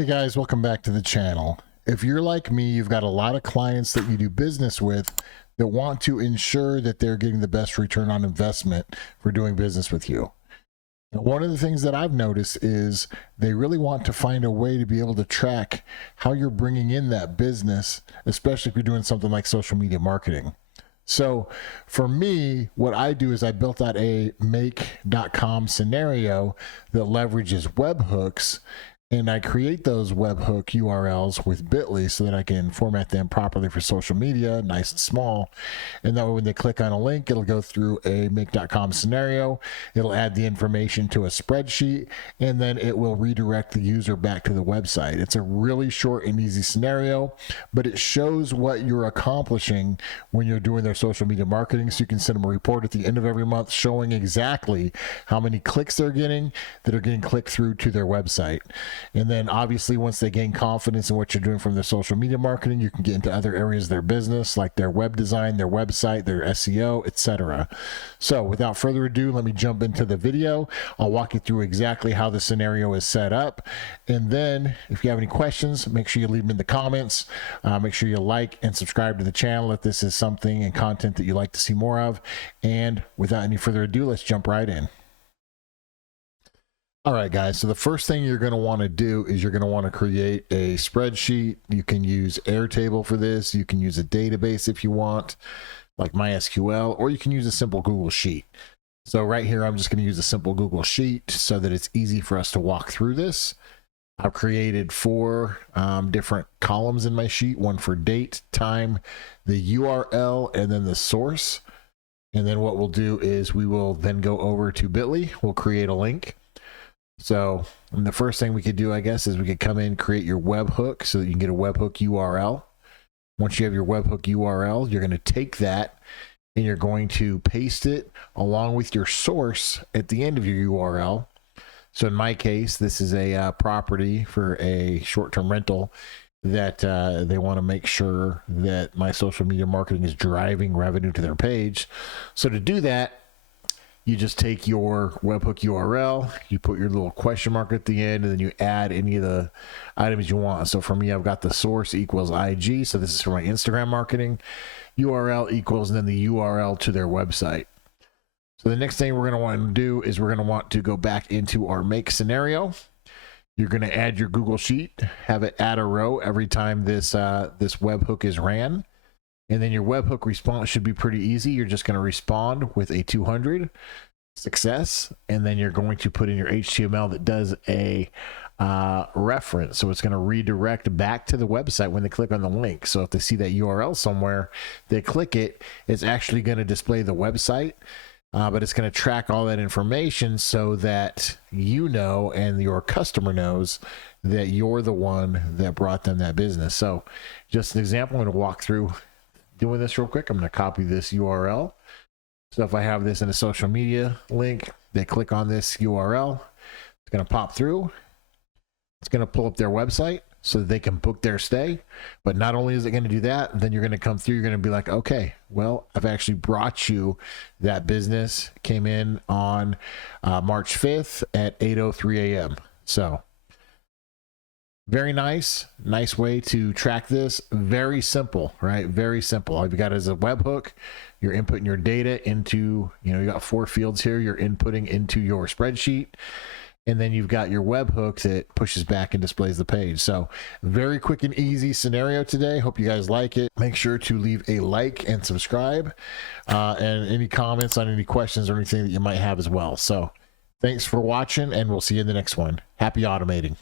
Hey guys, welcome back to the channel. If you're like me, you've got a lot of clients that you do business with that want to ensure that they're getting the best return on investment for doing business with you. Now, one of the things that I've noticed is they really want to find a way to be able to track how you're bringing in that business, especially if you're doing something like social media marketing. So for me, what I do is I built out a make.com scenario that leverages webhooks, and I create those webhook URLs with Bitly so that I can format them properly for social media, nice and small. And that way when they click on a link, it'll go through a make.com scenario. It'll add the information to a spreadsheet, and then it will redirect the user back to the website. It's a really short and easy scenario, but it shows what you're accomplishing when you're doing their social media marketing. So you can send them a report at the end of every month showing exactly how many clicks they're getting that are getting clicked through to their website. And then obviously once they gain confidence in what you're doing from their social media marketing, you can get into other areas of their business like their web design, their website, their SEO, etc. So without further ado, let me jump into the video. I'll walk you through exactly how the scenario is set up. And then if you have any questions, make sure you leave them in the comments. Make sure you like and subscribe to the channel if this is something and content that you like to see more of. And without any further ado, let's jump right in. All right, guys, so the first thing you're going to want to do is you're going to want to create a spreadsheet. You can use Airtable for this. You can use a database if you want, like MySQL, or you can use a simple Google Sheet. So right here, I'm just going to use a simple Google Sheet so that it's easy for us to walk through this. I've created 4 different columns in my sheet, one for date, time, the URL, and then the source. And then what we'll do is we will then go over to Bitly. We'll create a link. So the first thing we could do, I guess, is we could come in, create your webhook so that you can get a webhook URL. Once you have your webhook URL, you're going to take that and you're going to paste it along with your source at the end of your URL. So in my case, this is a property for a short-term rental that they want to make sure that my social media marketing is driving revenue to their page. So to do that, you just take your webhook URL, you put your little question mark at the end, and then you add any of the items you want. So for me, I've got the source equals IG. So this is for my Instagram marketing. URL equals, and then the URL to their website. So the next thing we're going to want to do is we're going to want to go back into our make scenario. You're going to add your Google Sheet, have it add a row every time this webhook is ran. And then your webhook response should be pretty easy. You're just going to respond with a 200 success, and then you're going to put in your HTML that does a reference. So it's going to redirect back to the website when they click on the link. So if they see that URL somewhere, they click it, it's actually going to display the website, but it's going to track all that information so that you know and your customer knows that you're the one that brought them that business. So just an example, I'm going to walk through doing this real quick. I'm going to copy this URL. So if I have this in a social media link, they click on this URL, it's going to pop through. It's going to pull up their website so that they can book their stay. But not only is it going to do that, then you're going to come through, you're going to be like, okay, well, I've actually brought you that business. Came in on March 5th at 8:03 a.m. So very nice way to track this. Very simple, right? Very simple. All you've got is a webhook. You're inputting your data into, you got 4 fields here. You're inputting into your spreadsheet. And then you've got your webhook that pushes back and displays the page. So very quick and easy scenario today. Hope you guys like it. Make sure to leave a like and subscribe, and any comments on any questions or anything that you might have as well. So thanks for watching, and we'll see you in the next one. Happy automating.